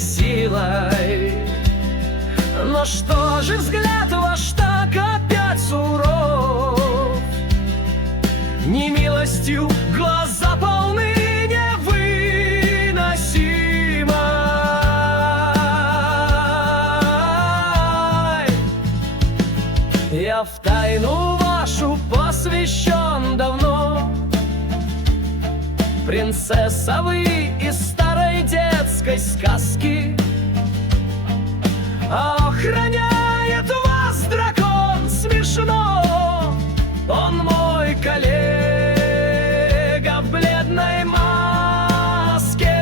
силой. Но что же взгляд ваш так опять суров? Немилостью глаза полны невыносимой. Я в тайну вашу посвящен давно, принцесса вы из старой детской сказки. Охраняет вас дракон смешно, он мой коллега в бледной маске.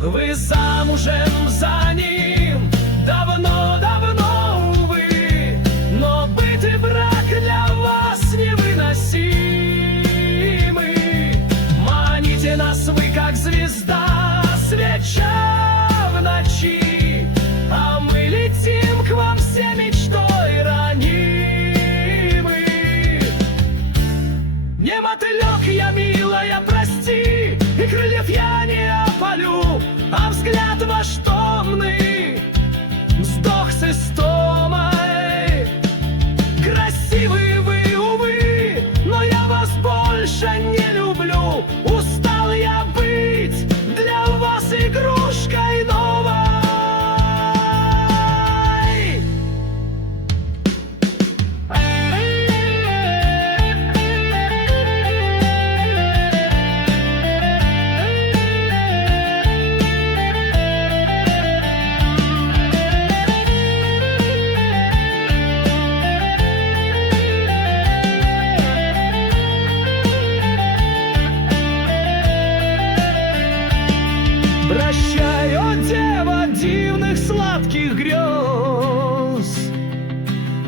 Вы замужем за ним давно-давно, увы, но быт и брак для вас невыносимы. Маните нас вы, как звезда, свеча в ночи, а мы летим к вам все мечтой ранимы. Не мотылек я, милая, прости, и крыльев я не опалю, а взгляд ваш томный сдох с истомой. Красивый вы, увы, но я вас больше не люблю. Устал я быть для вас игрушкой новой. Прощай, о дева дивных сладких грез,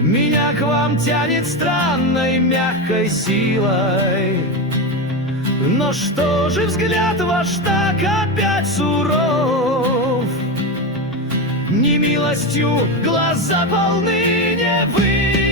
меня к вам тянет странной мягкой силой. Но что же взгляд ваш так опять суров? Немилостью глаза полны невыносимой.